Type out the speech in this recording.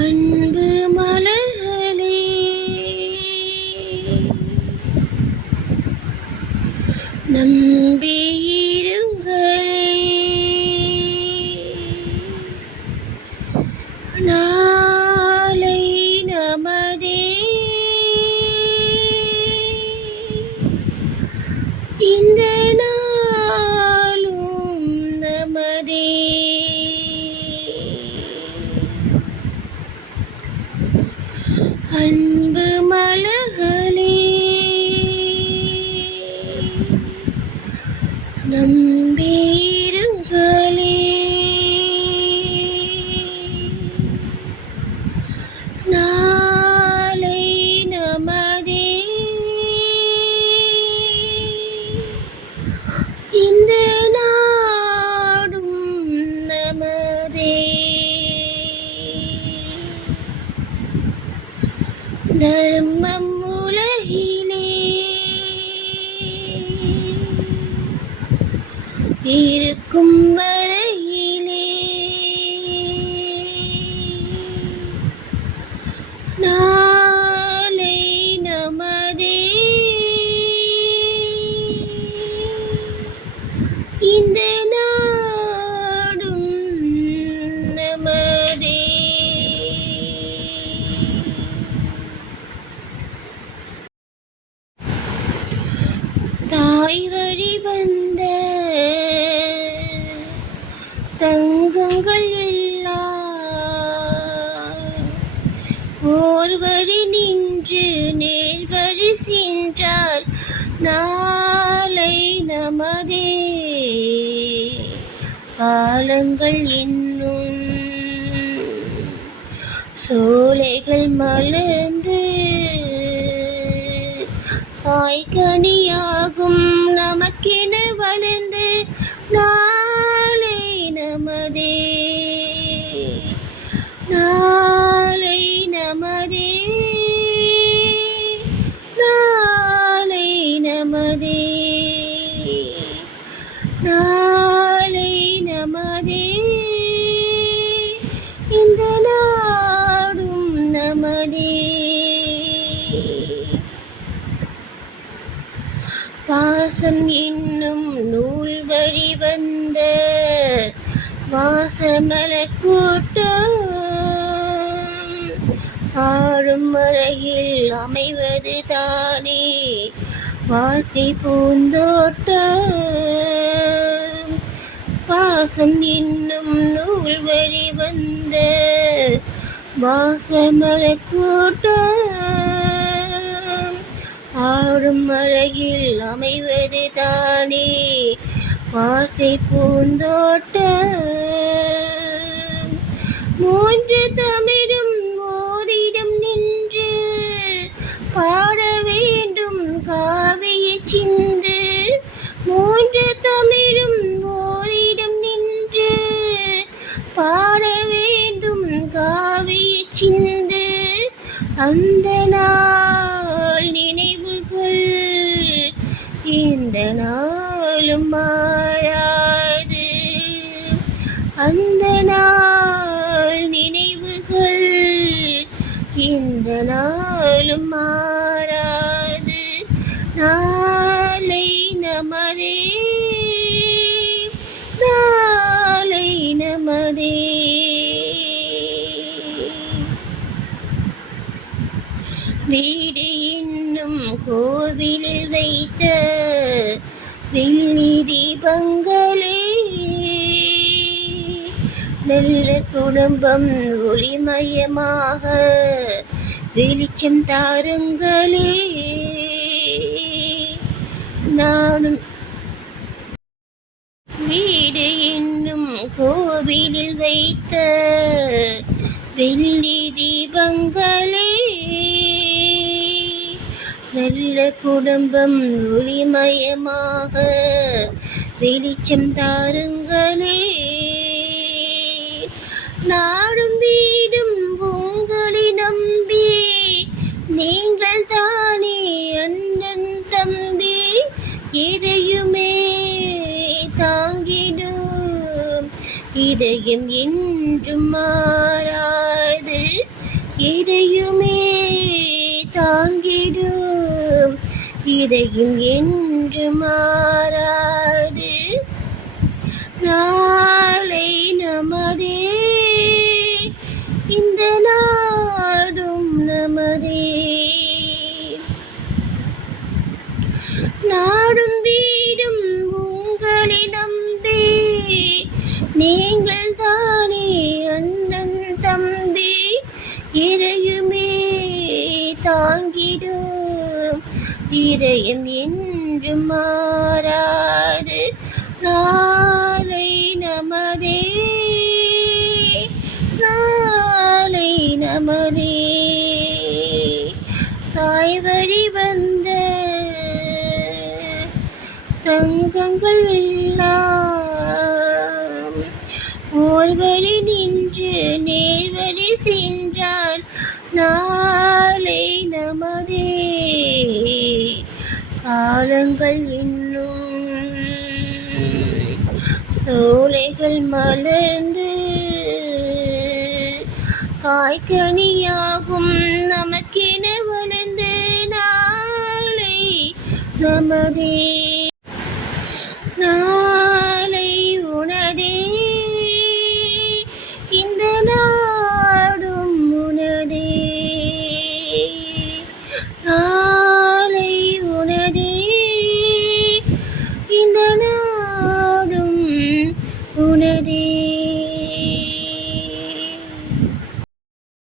அன்பு மலர்களே நம்பியிருங்களே, நாளை நமதே. இந்த நாளும் நமதே. அன்பு மலர்களே நம்பியிருங்களே, நாளை நமதே. இந்த நாடும் நமதே. தர்மம் உலகிலே இருக்கும் வரையிலே நாளை நமதே. இந்த நாடும் நமதே. தாய் வழி வந்த தங்கங்கள் எல்லாம் ஓர் வழி நின்று நேர் வழி சென்றால் நாளை நமதே. காலங்கள் இன்னும் சோலைகள் மலர்ந்து காய்கனியாகும் நமக்கென வளர்ந்து நாளை நமதே. நாளை நமதே. நாளை நமதே. நாளை நமதே. இந்த நாடும் நமதே. பாசம் என்னும் நூல் வழி வந்த வாசமல கூட்டம் ஆடும் மழையில் அமைவது தானே வாழ்க்கை பூந்தோட்டம். பாசம் என்னும் நூல் வழி வந்த வாசமல கூட்டம் ஆடும் மழையில் அமைவது தானே வாழ்க்கை பூந்தோட்டம். மூன்று தமிழும் ஓரிடம் நின்று பாட வேண்டும் காவிய சிந்து. மூன்று தமிழும் ஓரிடம் நின்று பாட வேண்டும் காவிய சிந்து. அந்த நாள் நினைவுகள் இந்த நாளும் மாறாது. அந்த நாள் நினைவுகள் இந்த நாளும் மாறாது. நாளை நமதே. நாளை நமதே. வீடு என்னும் கோவிலில் வைத்த வெள்ளி தீபங்களே நல்ல குடும்பம் ஒளிமயமாக வெளிச்சம் தாருங்களே. நானும் வீடு என்னும் கோவிலில் வைத்த வெள்ளி தீபங்களே நல்ல குடும்பம் ஒளிமயமாக வெளிச்சம் தாருங்களே. நாடும் வீடும் உங்களை நம்பி நீங்கள் தானே அண்ணன் தம்பி எதையுமே தாங்கிடும் இதய இதயம் என்றும் மாறாது எதையுமே தாங்கிடும் இதயம் என்று மாறாது நாளை நமதே இந்த நாடும் நமதே நாடும் வீடும் உங்களை நம்பி நீங்கள் தானே அண்ணன் தம்பி எதையுமே தாங்கிடும் இதயம் என்று மாறாது நாளை நமதே நாளை நமதே தாய் வழி வந்த தங்கங்கள் எல்லாம் ஓர் வழி நின்று நேர்வழி சென்றால் நாளை நமதே காலங்கள் இன்னும் சோலைகள் மலர்ந்து காய்கனியாகும் நமக்கென வளர்ந்து நாளை நமதே நாளை உனதே இந்த நாடும் உனதே